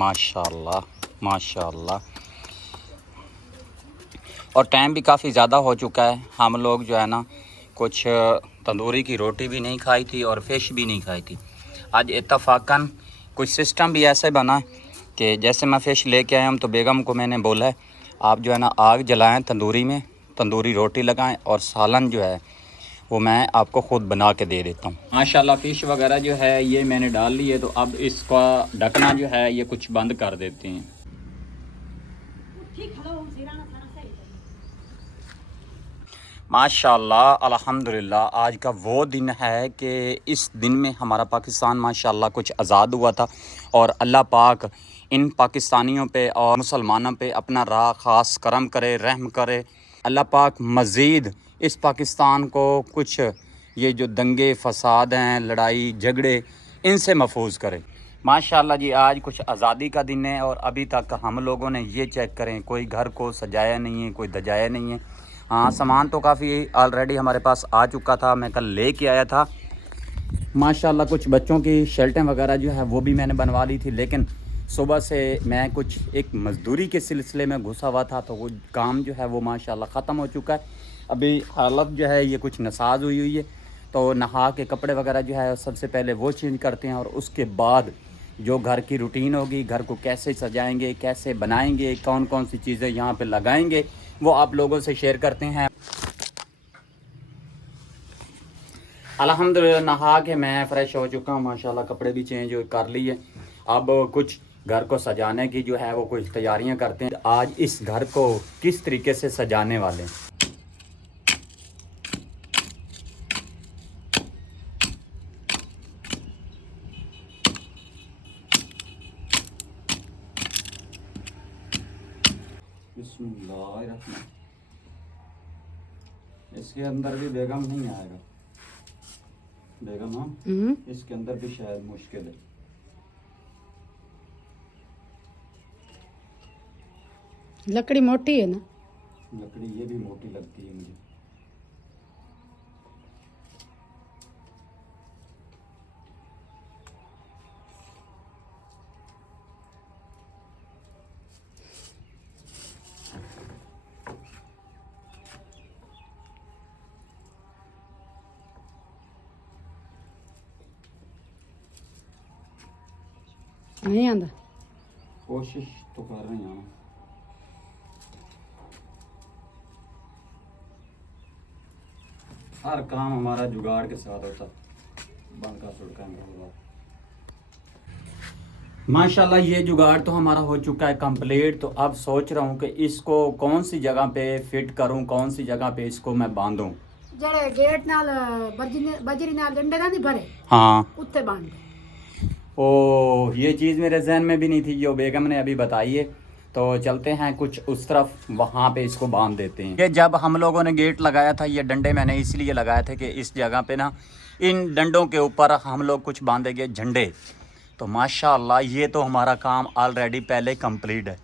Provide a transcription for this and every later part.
माशाल्लाह माशाल्लाह। और टाइम भी काफ़ी ज़्यादा हो चुका है। हम लोग जो है ना कुछ तंदूरी की रोटी भी नहीं खाई थी और फ़िश भी नहीं खाई थी। आज इत्तफ़ाक़न कुछ सिस्टम भी ऐसे बना कि जैसे मैं फ़िश लेके आया हूँ तो बेगम को मैंने बोला है आप जो है ना आग जलाएं तंदूरी में, तंदूरी रोटी लगाएं और सालन जो है वो मैं आपको ख़ुद बना के दे देता हूँ। माशाल्लाह फ़िश वगैरह जो है ये मैंने डाल ली है, तो अब इसका ढकना जो है ये कुछ बंद कर देते हैं। माशाल्लाह अल्हम्दुलिल्लाह आज का वो दिन है कि इस दिन में हमारा पाकिस्तान माशाल्लाह कुछ आज़ाद हुआ था और अल्लाह पाक इन पाकिस्तानियों पे और मुसलमानों पे अपना राह ख़ास करम करे, रहम करे। अल्लाह पाक मज़ीद इस पाकिस्तान को कुछ ये जो दंगे फसाद हैं, लड़ाई झगड़े, इनसे महफूज करे। माशाल्लाह जी आज कुछ आज़ादी का दिन है और अभी तक हम लोगों ने ये चेक करें कोई घर को सजाया नहीं है, कोई दजाया नहीं है। हाँ सामान तो काफ़ी ऑलरेडी हमारे पास आ चुका था, मैं कल ले के आया था। माशाल्लाह कुछ बच्चों की शर्टें वगैरह जो है वो भी मैंने बनवा ली थी, लेकिन सुबह से मैं कुछ एक मज़दूरी के सिलसिले में घुसा हुआ था तो वो काम जो है वो माशाल्लाह ख़त्म हो चुका है। अभी हालत जो है ये कुछ नसाज हुई है, तो नहा के कपड़े वगैरह जो है सबसे पहले वो चेंज करते हैं और उसके बाद जो घर की रूटीन होगी, घर को कैसे सजाएंगे, कैसे बनाएंगे, कौन कौन सी चीज़ें यहाँ पे लगाएंगे, वो आप लोगों से शेयर करते हैं। अल्हम्दुलिल्लाह नहा के मैं फ़्रेश हो चुका हूँ, माशाल्लाह कपड़े भी चेंज कर लिए। अब कुछ घर को सजाने की जो है वो कुछ तैयारियां करते हैं। आज इस घर को किस तरीके से सजाने वाले हैं। इसके अंदर भी बेगम नहीं आएगा बेगम। हाँ इसके अंदर भी शायद मुश्किल है। लकड़ी मोटी है ना, लकड़ी ये भी मोटी लगती है मुझे। नहीं आंदा, कोशिश तो कर रहे हैं। हर काम हमारा जुगाड़ के साथ होता, बनका सुड़का होगा। माशाल्लाह ये जुगाड़ तो हमारा हो चुका है कंप्लीट। तो अब सोच रहा हूँ कि इसको कौन सी जगह पे फिट करूँ, कौन सी जगह पे इसको मैं बांधूँ। जड़े गेट नाल बजरी नाल डंडे ना नहीं भरे, हाँ उत्ते बांध दे। ओ ये चीज़ मेरे जहन में भी नहीं थी, जो बेगम ने अभी बताई है। तो चलते हैं कुछ उस तरफ, वहाँ पे इसको बांध देते हैं। ये जब हम लोगों ने गेट लगाया था, ये डंडे मैंने इसलिए लगाए थे कि इस जगह पे ना इन डंडों के ऊपर हम लोग कुछ बांधेंगे झंडे। तो माशाल्लाह ये तो हमारा काम ऑलरेडी पहले कंप्लीट है।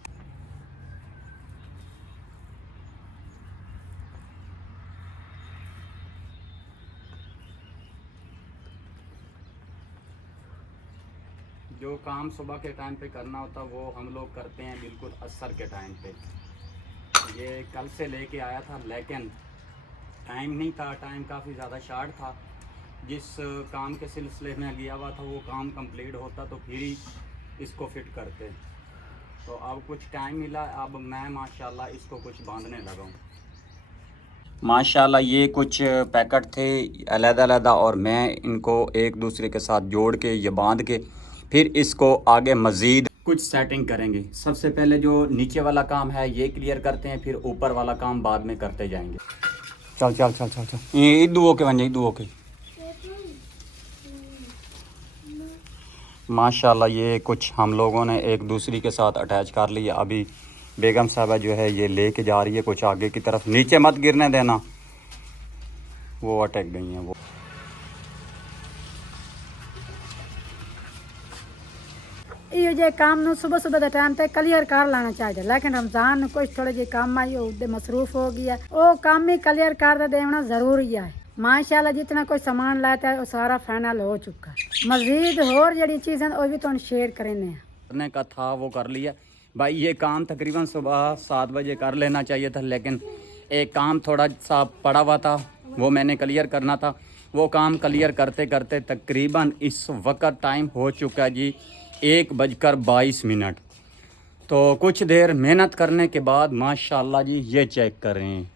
जो काम सुबह के टाइम पे करना होता वो हम लोग करते हैं बिल्कुल असर के टाइम पे। ये कल से लेके आया था लेकिन टाइम नहीं था, टाइम काफ़ी ज़्यादा शार्ट था। जिस काम के सिलसिले में गया हुआ था वो काम कंप्लीट होता तो फिर ही इसको फिट करते। तो अब कुछ टाइम मिला, अब मैं माशाल्लाह इसको कुछ बांधने लगा हूँ। माशाल्लाह ये कुछ पैकेट थे अलग-अलग और मैं इनको एक दूसरे के साथ जोड़ के ये बांध के फिर इसको आगे मज़ीद कुछ सेटिंग करेंगे। सबसे पहले जो नीचे वाला काम है ये क्लियर करते हैं, फिर ऊपर वाला काम बाद में करते जाएंगे। चल चल चल चल चल ये इदू ओके बन जाए, इदू ओके। माशाल्लाह ये कुछ हम लोगों ने एक दूसरे के साथ अटैच कर लिया। अभी बेगम साहबा जो है ये लेके जा रही है कुछ आगे की तरफ। नीचे मत गिरने देना, वो अटक गई हैं वो। यो जे काम नु सुबह सुबह दा टाइम पे क्लियर कर लाना चाहिए, लेकिन रमजान में कुछ थोड़े जे काम आई उदे मसरूफ हो गया, वो काम ही क्लियर कर देना जरूरी है। माशाल्लाह जितना कोई सामान लाता है वो सारा फाइनल हो चुका है। मजीद होर जड़ी चीज़ है वो भी तुम शेयर करेंगे। करने का था वो कर लिया भाई। ये काम तकरीबन सुबह 7 बजे कर लेना चाहिए था, लेकिन एक काम थोड़ा सा पड़ा हुआ था, वो मैंने क्लियर करना था। वो काम क्लियर करते करते तकरीबन इस वक्त टाइम हो चुका है जी 1:22। तो कुछ देर मेहनत करने के बाद माशाल्लाह जी ये चेक करें,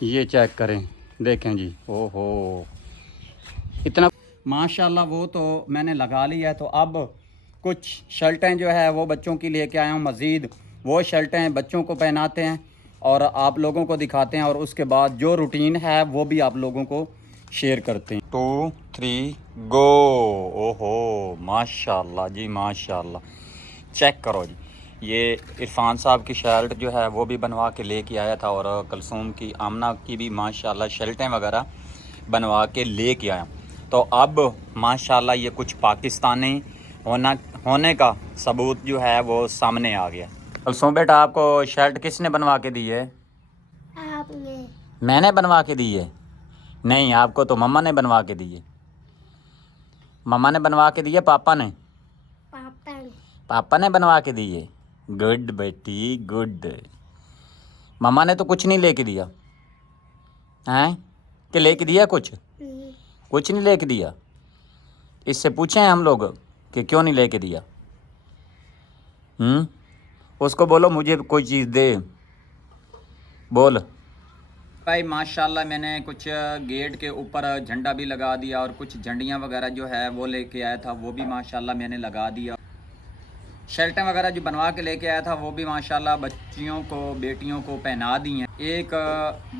ये चेक करें, देखें जी, ओहो इतना माशाल्लाह। वो तो मैंने लगा लिया है। तो अब कुछ शर्टें जो है वो बच्चों की लेके आया हूँ मज़ीद। वो शर्टें बच्चों को पहनाते हैं और आप लोगों को दिखाते हैं, और उसके बाद जो रूटीन है वो भी आप लोगों को शेयर करते हैं। 2 3 गो। ओहो माशाल्लाह जी माशाल्लाह, चेक करो जी। ये इरफान साहब की शर्ट जो है वो भी बनवा के लेके आया था, और कलसूम की, आमना की भी माशाल्लाह शर्टें वगैरह बनवा के लेके आया। तो अब माशाल्लाह ये कुछ पाकिस्तानी होने का सबूत जो है वो सामने आ गया। कलसूम बेटा, आपको शर्ट किसने बनवा के दी है? आपने। मैंने बनवा के दी है? नहीं, आपको तो मम्मा ने बनवा के दी है। मम्मा ने बनवा के दी है, पापा ने? पापा ने बनवा के दी है। गुड बेटी गुड। मम्मा ने तो कुछ नहीं लेके दिया हैं? कि लेके दिया कुछ? कुछ नहीं लेके दिया। इससे पूछें हम लोग कि क्यों नहीं लेके दिया। उसको बोलो मुझे कोई चीज़ दे, बोल भाई। माशाल्लाह मैंने कुछ गेट के ऊपर झंडा भी लगा दिया, और कुछ झंडियाँ वगैरह जो है वो लेके आया था, वो भी माशाल्लाह मैंने लगा दिया। शर्टें वगैरह जो बनवा के लेके आया था वो भी माशाल्लाह बच्चियों को, बेटियों को पहना दी हैं। एक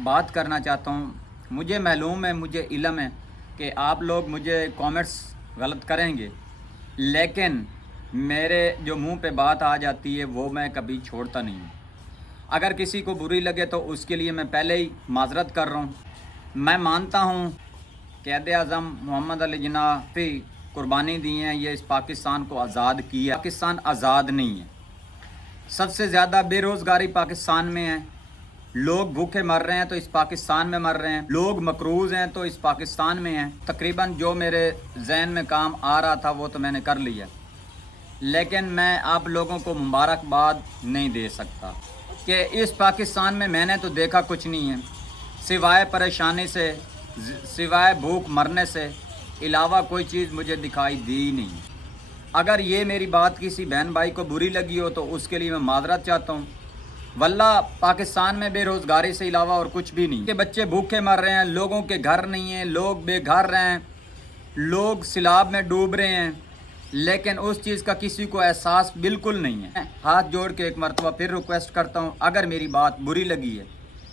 बात करना चाहता हूँ, मुझे मालूम है, मुझे इल्म है कि आप लोग मुझे कमेंट्स गलत करेंगे, लेकिन मेरे जो मुंह पे बात आ जाती है वो मैं कभी छोड़ता नहीं हूँ। अगर किसी को बुरी लगे तो उसके लिए मैं पहले ही माजरत कर रहा हूँ। मैं मानता हूँ क़ायद आज़म मोहम्मद अली जिन्ना पे कुर्बानी दी है, ये इस पाकिस्तान को आज़ाद किया। पाकिस्तान आज़ाद नहीं है। सबसे ज़्यादा बेरोज़गारी पाकिस्तान में है। लोग भूखे मर रहे हैं तो इस पाकिस्तान में मर रहे हैं। लोग मकरूज़ हैं तो इस पाकिस्तान में हैं। तकरीबन जो मेरे जहन में काम आ रहा था वो तो मैंने कर लिया, लेकिन मैं आप लोगों को मुबारकबाद नहीं दे सकता कि इस पाकिस्तान में मैंने तो देखा कुछ नहीं है, सिवाय परेशानी से, सिवाय भूख मरने से अलावा कोई चीज़ मुझे दिखाई दी नहीं। अगर ये मेरी बात किसी बहन भाई को बुरी लगी हो तो उसके लिए मैं माजरत चाहता हूँ। वल्ला पाकिस्तान में बेरोज़गारी से अलावा और कुछ भी नहीं। के बच्चे भूखे मर रहे हैं, लोगों के घर नहीं हैं, लोग बेघर रहे हैं, लोग सैलाब में डूब रहे हैं, लेकिन उस चीज़ का किसी को एहसास बिल्कुल नहीं है। हाथ जोड़ के एक मरतबा फिर रिक्वेस्ट करता हूँ, अगर मेरी बात बुरी लगी है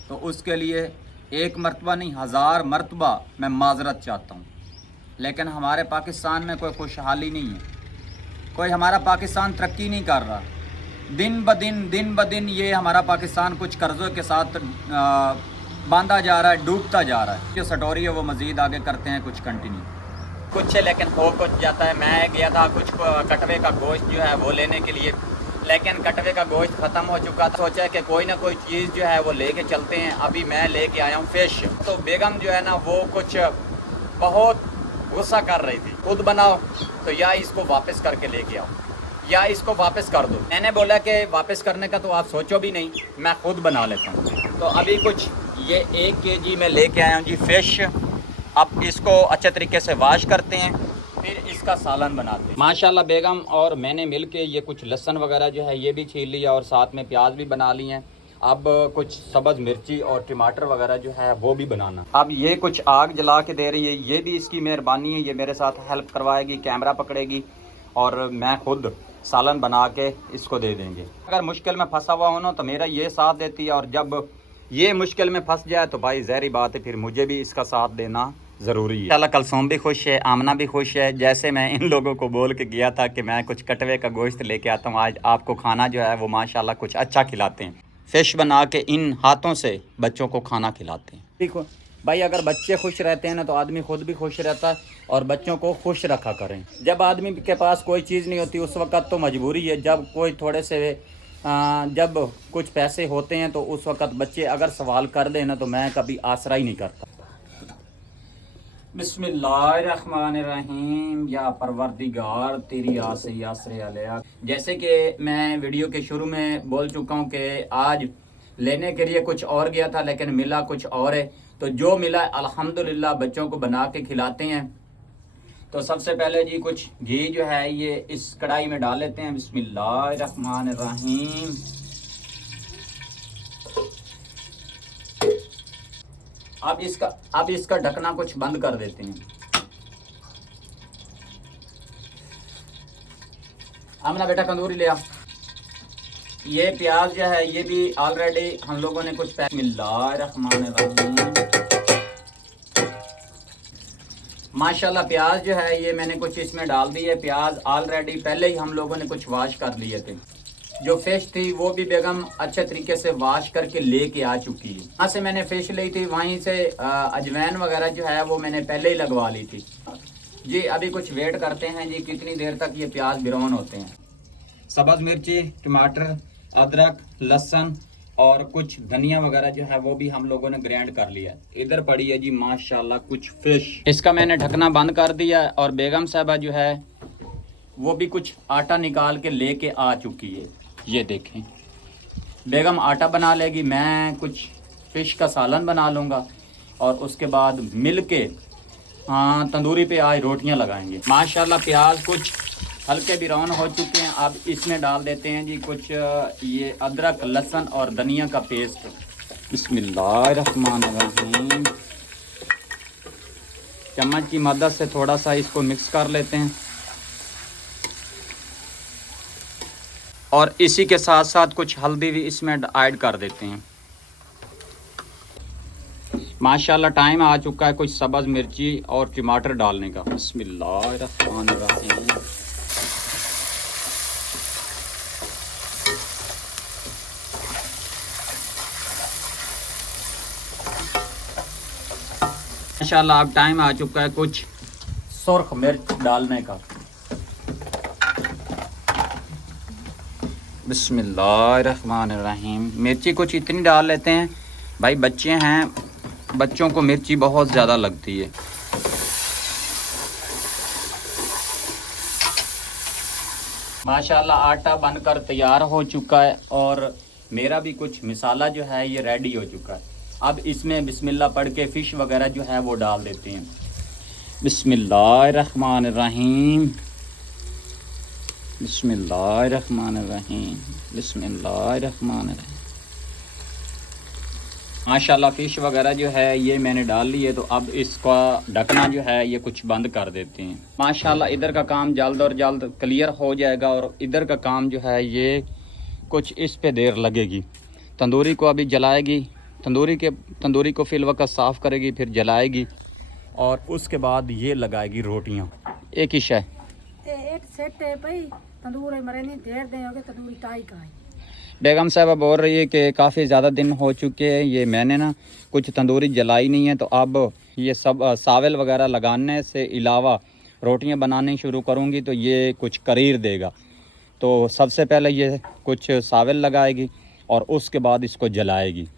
तो उसके लिए एक मरतबा नहीं 1000 मरतबा मैं माजरत चाहता हूँ। लेकिन हमारे पाकिस्तान में कोई खुशहाली नहीं है, कोई हमारा पाकिस्तान तरक्की नहीं कर रहा। दिन ब दिन ये हमारा पाकिस्तान कुछ कर्ज़ों के साथ बांधा जा रहा है, डूबता जा रहा है। जो स्टोरी है वो मज़ीद आगे करते हैं कुछ कंटिन्यू। कुछ है लेकिन हो कुछ जाता है। मैं गया था कुछ कटवे का गोश्त जो है वो लेने के लिए, लेकिन कटवे का गोश्त ख़त्म हो चुका था। सोचा कि कोई ना कोई चीज़ जो है वो लेके चलते हैं। अभी मैं लेके आया हूँ फ़िश। तो बेगम जो है ना वो कुछ बहुत गुस्सा कर रही थी, खुद बनाओ तो या इसको वापस करके लेके आओ या इसको वापस कर दो। मैंने बोला कि वापस करने का तो आप सोचो भी नहीं, मैं खुद बना लेता हूँ। तो अभी कुछ ये 1 kg में लेके आया हूँ जी फ़िश। अब इसको अच्छे तरीके से वाश करते हैं, फिर इसका सालन बनाते हैं। माशाल्लाह बेगम और मैंने मिल के ये कुछ लहसुन वगैरह जो है ये भी छील लिया, और साथ में प्याज भी बना लिए हैं। अब कुछ सब्ज़ मिर्ची और टमाटर वगैरह जो है वो भी बनाना। अब ये कुछ आग जला के दे रही है, ये भी इसकी मेहरबानी है। ये मेरे साथ हेल्प करवाएगी, कैमरा पकड़ेगी, और मैं खुद सालन बना के इसको दे देंगे। अगर मुश्किल में फंसा हुआ हो ना तो मेरा ये साथ देती है, और जब ये मुश्किल में फंस जाए तो भाई ज़ाहिर बात है फिर मुझे भी इसका साथ देना ज़रूरी है। इंशाल्लाह कलसूम भी खुश है, आमना भी खुश है। जैसे मैं इन लोगों को बोल के गया था कि मैं कुछ कटवे का गोश्त लेके आता हूँ, आज आपको खाना जो है वो माशाल्लाह कुछ अच्छा खिलाते हैं। फ़िश बना के इन हाथों से बच्चों को खाना खिलाते हैं। ठीक हो भाई, अगर बच्चे खुश रहते हैं ना तो आदमी खुद भी खुश रहता है, और बच्चों को खुश रखा करें। जब आदमी के पास कोई चीज़ नहीं होती उस वक़्त तो मजबूरी है, जब कोई थोड़े से जब कुछ पैसे होते हैं तो उस वक़्त बच्चे अगर सवाल कर दें ना तो मैं कभी आसरा ही नहीं करता। बिस्मिल्लाहिर्रहमानिर्रहीम। या परवरदिगार तेरी आसे यासरे अलैया। जैसे कि मैं वीडियो के शुरू में बोल चुका हूँ कि आज लेने के लिए कुछ और गया था लेकिन मिला कुछ और है। तो जो मिला अल्हम्दुलिल्लाह बच्चों को बना के खिलाते हैं। तो सबसे पहले जी कुछ घी जो है ये इस कढ़ाई में डाल लेते हैं। बिस्मिल्लाहिर्रहमानिर्रहीम। अब इसका ढकना कुछ बंद कर देते हैं। आमना बेटा कंदूरी ले आ। ये प्याज जो है ये भी ऑलरेडी हम लोगों ने कुछ बिस्मिल्लाहिर्रहमानिर्रहीम। माशाल्लाह प्याज जो है ये मैंने कुछ इसमें डाल दी है। प्याज ऑलरेडी पहले ही हम लोगों ने कुछ वॉश कर लिए थे। जो फिश थी वो भी बेगम अच्छे तरीके से वॉश करके लेके आ चुकी है। वहाँ से मैंने फिश ली थी, वहीं से अजवैन वगैरह जो है वो मैंने पहले ही लगवा ली थी जी। अभी कुछ वेट करते हैं जी कितनी देर तक ये प्याज ब्राउन होते हैं। सब्ज मिर्ची, टमाटर, अदरक, लहसुन और कुछ धनिया वगैरह जो है वो भी हम लोगों ने ग्राइंड कर लिया। इधर पड़ी है जी माशाल्लाह कुछ फिश। इसका मैंने ढकना बंद कर दिया और बेगम साहबा जो है वो भी कुछ आटा निकाल के लेके आ चुकी है। ये देखें बेगम आटा बना लेगी, मैं कुछ फिश का सालन बना लूँगा और उसके बाद मिल के तंदूरी पे आज रोटियां लगाएंगे। माशाल्लाह प्याज कुछ हल्के ब्राउन हो चुके हैं। अब इसमें डाल देते हैं जी कुछ ये अदरक, लहसुन और धनिया का पेस्ट। बिस्मिल्लाहिर्रहमानिर्रहीम। चम्मच की मदद से थोड़ा सा इसको मिक्स कर लेते हैं और इसी के साथ साथ कुछ हल्दी भी इसमें ऐड कर देते हैं। माशाल्लाह टाइम आ चुका है कुछ सब्ज़ मिर्ची और टमाटर डालने का। बिस्मिल्लाहिर्रहमानिर्रहीम। माशाल्लाह अब टाइम आ चुका है कुछ सुर्ख मिर्च डालने का। बिस्मिल्लाहिर्रहमानिर्रहीम। मिर्ची कुछ इतनी डाल लेते हैं भाई, बच्चे हैं, बच्चों को मिर्ची बहुत ज़्यादा लगती है। माशाल्लाह आटा बनकर तैयार हो चुका है और मेरा भी कुछ मिसाला जो है ये रेडी हो चुका है। अब इसमें बिस्मिल्लाह पढ़ के फ़िश वगैरह जो है वो डाल देते हैं। बिस्मिल्लाहिर्रहमानिर्रहीम। बिस्मिल्लाहिर्रहमानिर्रहीम। बिस्मिल्लाहिर्रहमानिर्रहीम। माशाल्लाह फ़िश वगैरह जो है ये मैंने डाल ली है। तो अब इसका ढकना जो है ये कुछ बंद कर देते हैं। माशाल्लाह इधर का काम जल्द और जल्द क्लियर हो जाएगा और इधर का काम जो है ये कुछ इस पे देर लगेगी। तंदूरी को अभी जलाएगी, तंदूरी को फिल वक्त साफ़ करेगी, फिर जलाएगी और उसके बाद ये लगाएगी रोटियाँ। एक ही शय एक सेट है भाई तंदूर मरे नहीं देर दे होगे तंदूरी टाई का है। बेगम साहबा बोल रही है कि काफ़ी ज़्यादा दिन हो चुके हैं ये मैंने ना कुछ तंदूरी जलाई नहीं है। तो अब ये सब सावल वगैरह लगाने से अलावा रोटियां बनानी शुरू करूँगी तो ये कुछ करीर देगा। तो सबसे पहले ये कुछ सावल लगाएगी और उसके बाद इसको जलाएगी।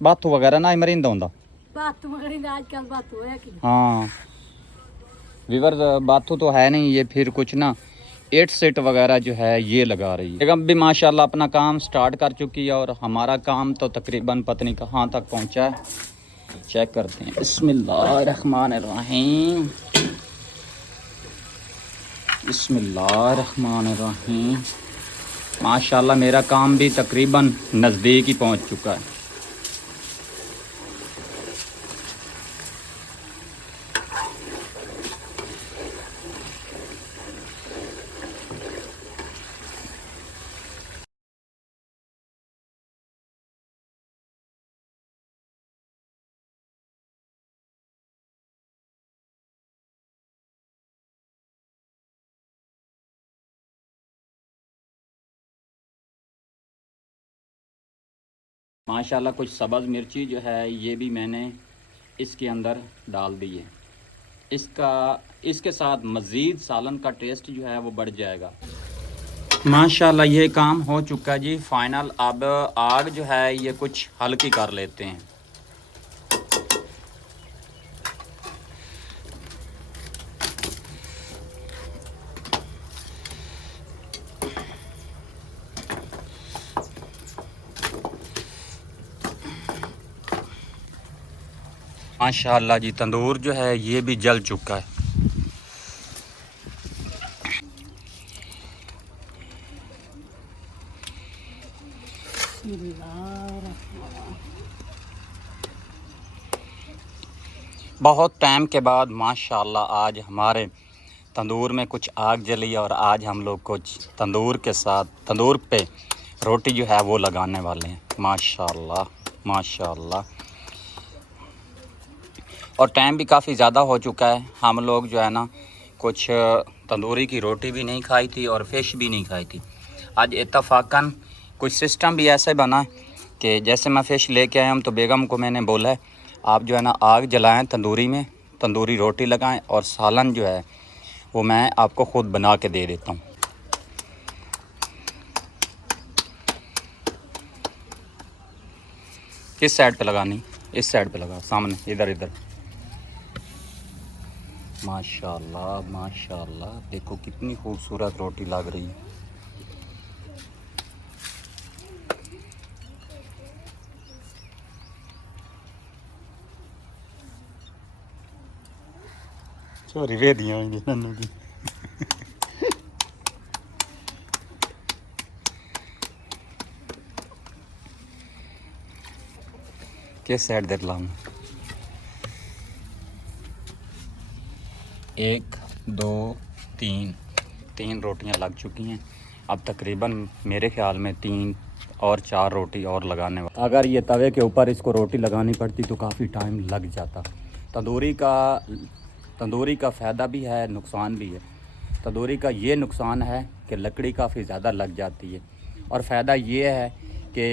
बाथू वगैरह ना मरिंदा होंदा बात मगर आजकल बात है कि हाँ विवर बाथू तो है नहीं, ये फिर कुछ ना 8 सेट वगैरह जो है ये लगा रही है। बेगम भी माशाल्लाह अपना काम स्टार्ट कर चुकी है और हमारा काम तो तकरीबन पत्नी कहाँ तक पहुँचा है चेक करते हैं। बिस्मिल्लाहिर्रहमानिर्रहीम। बिस्मिल्लाहिर्रहमानिर्रहीम। माशाल्लाह मेरा काम भी तकरीबन नज़दीक ही पहुँच चुका है। माशाल्लाह कुछ सब्ज़ मिर्ची जो है ये भी मैंने इसके अंदर डाल दी है। इसके साथ मज़ीद सालन का टेस्ट जो है वो बढ़ जाएगा। माशाल्लाह ये काम हो चुका है जी फाइनल। अब आग जो है ये कुछ हल्की कर लेते हैं। माशाल्लाह जी, तंदूर जो है ये भी जल चुका है। बहुत टाइम के बाद माशाल्लाह आज हमारे तंदूर में कुछ आग जली और आज हम लोग कुछ तंदूर के साथ तंदूर पे रोटी जो है वो लगाने वाले हैं। माशाल्लाह माशाल्लाह। और टाइम भी काफ़ी ज़्यादा हो चुका है। हम लोग जो है ना कुछ तंदूरी की रोटी भी नहीं खाई थी और फ़िश भी नहीं खाई थी। आज इत्तफाकन कुछ सिस्टम भी ऐसे बना है कि जैसे मैं फ़िश लेके आया हूँ तो बेगम को मैंने बोला है आप जो है ना आग जलाएं तंदूरी में, तंदूरी रोटी लगाएं और सालन जो है वो मैं आपको ख़ुद बना के दे देता हूँ। किस साइड पे लगानी? इस साइड पे लगा, सामने इधर इधर। माशाल्लाह माशाल्लाह, देखो कितनी खूबसूरत रोटी लग रही है। सॉरी वे दिया नन्नू की। किस साइड देख लाऊं? 1 2 3 रोटियां लग चुकी हैं। अब तकरीबन मेरे ख्याल में 3 और 4 रोटी और लगाने वाला। अगर ये तवे के ऊपर इसको रोटी लगानी पड़ती तो काफ़ी टाइम लग जाता। तंदूरी का फ़ायदा भी है, नुकसान भी है। तंदूरी का ये नुकसान है कि लकड़ी काफ़ी ज़्यादा लग जाती है और फ़ायदा ये है कि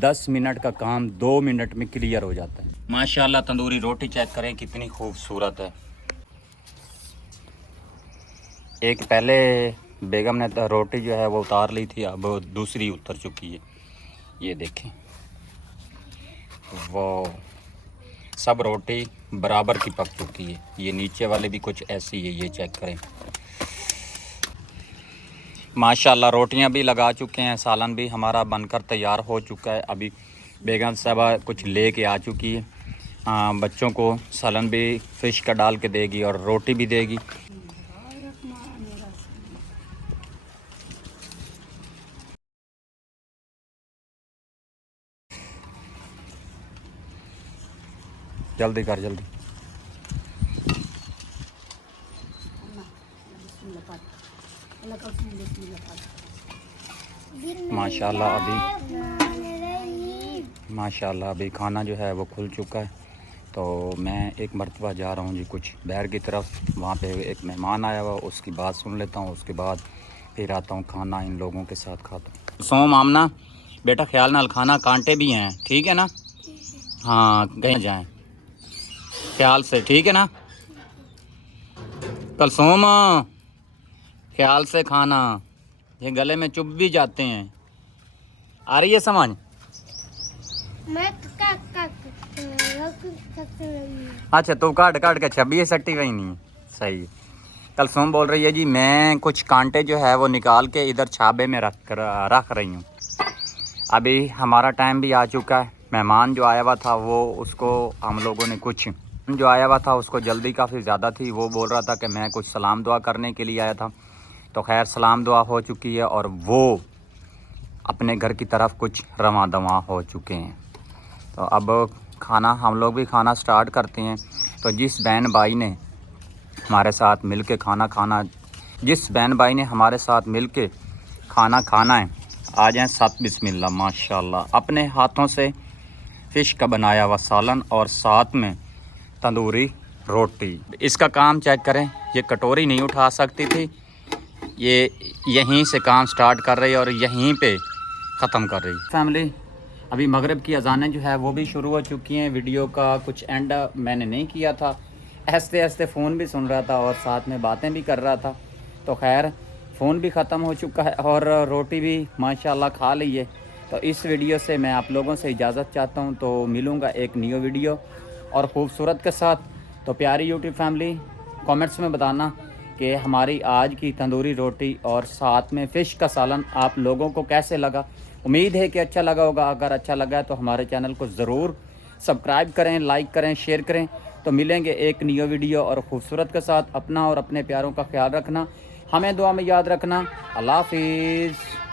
10 मिनट का काम 2 मिनट में क्लियर हो जाता है। माशाल्लाह तंदूरी रोटी चेक करें कितनी खूबसूरत है। एक पहले बेगम ने रोटी जो है वो उतार ली थी, अब दूसरी उतर चुकी है। ये देखें, वो सब रोटी बराबर की पक चुकी है। ये नीचे वाले भी कुछ ऐसी है, ये चेक करें। माशाल्लाह रोटियां भी लगा चुके हैं, सालन भी हमारा बनकर तैयार हो चुका है। अभी बेगम साहबा कुछ ले के आ चुकी है। बच्चों को सालन भी फ़िश का डाल के देगी और रोटी भी देगी। जल्दी कर जल्दी। माशाल्लाह अभी खाना जो है वो खुल चुका है। तो मैं एक मरतबा जा रहा हूँ जी कुछ बाहर की तरफ। वहाँ पे एक मेहमान आया हुआ, उसकी बात सुन लेता हूँ, उसके बाद फिर आता हूँ खाना इन लोगों के साथ खाता हूँ। सोम आमना बेटा ख्याल नाल खाना, कांटे भी हैं, ठीक है ना? हाँ कहीं जाएँ ख्याल से, ठीक है ना? कल सोम ख्याल से खाना, ये गले में चुभ भी जाते हैं। आ रही है समझ? अच्छा तो काट काट के 26 सट्टी वही नहीं सही है। कल सोम बोल रही है जी मैं कुछ कांटे जो है वो निकाल के इधर छाबे में रख रही हूँ। अभी हमारा टाइम भी आ चुका है। मेहमान जो आया हुआ था वो उसको हम लोगों ने कुछ जो आया हुआ था उसको जल्दी काफ़ी ज़्यादा थी। वो बोल रहा था कि मैं कुछ सलाम दुआ करने के लिए आया था। तो खैर सलाम दुआ हो चुकी है और वो अपने घर की तरफ कुछ रवां दवां हो चुके हैं। तो अब खाना हम लोग भी खाना स्टार्ट करते हैं। तो जिस बहन भाई ने हमारे साथ मिल के खाना खाना है आ जाएँ साथ बिस्मिल्लाह। माशाल्लाह अपने हाथों से फ़िश का बनाया हुआ सालन और साथ में तंदूरी रोटी। इसका काम चेक करें, ये कटोरी नहीं उठा सकती थी, ये यहीं से काम स्टार्ट कर रही है और यहीं पे ख़त्म कर रही। फैमिली अभी मगरिब की अज़ानें जो है वो भी शुरू हो चुकी हैं। वीडियो का कुछ एंड मैंने नहीं किया था, ऐसे ऐसे फ़ोन भी सुन रहा था और साथ में बातें भी कर रहा था। तो खैर फ़ोन भी ख़त्म हो चुका है और रोटी भी माशाल्लाह खा ली है। तो इस वीडियो से मैं आप लोगों से इजाज़त चाहता हूँ। तो मिलूँगा एक न्यू वीडियो और ख़ूबसूरत के साथ। तो प्यारी यूट्यूब फैमिली कमेंट्स में बताना कि हमारी आज की तंदूरी रोटी और साथ में फ़िश का सालन आप लोगों को कैसे लगा। उम्मीद है कि अच्छा लगा होगा। अगर अच्छा लगा है तो हमारे चैनल को ज़रूर सब्सक्राइब करें, लाइक करें, शेयर करें। तो मिलेंगे एक न्यू वीडियो और ख़ूबसूरत के साथ। अपना और अपने प्यारों का ख्याल रखना, हमें दुआ में याद रखना। अल्लाह हाफिज़।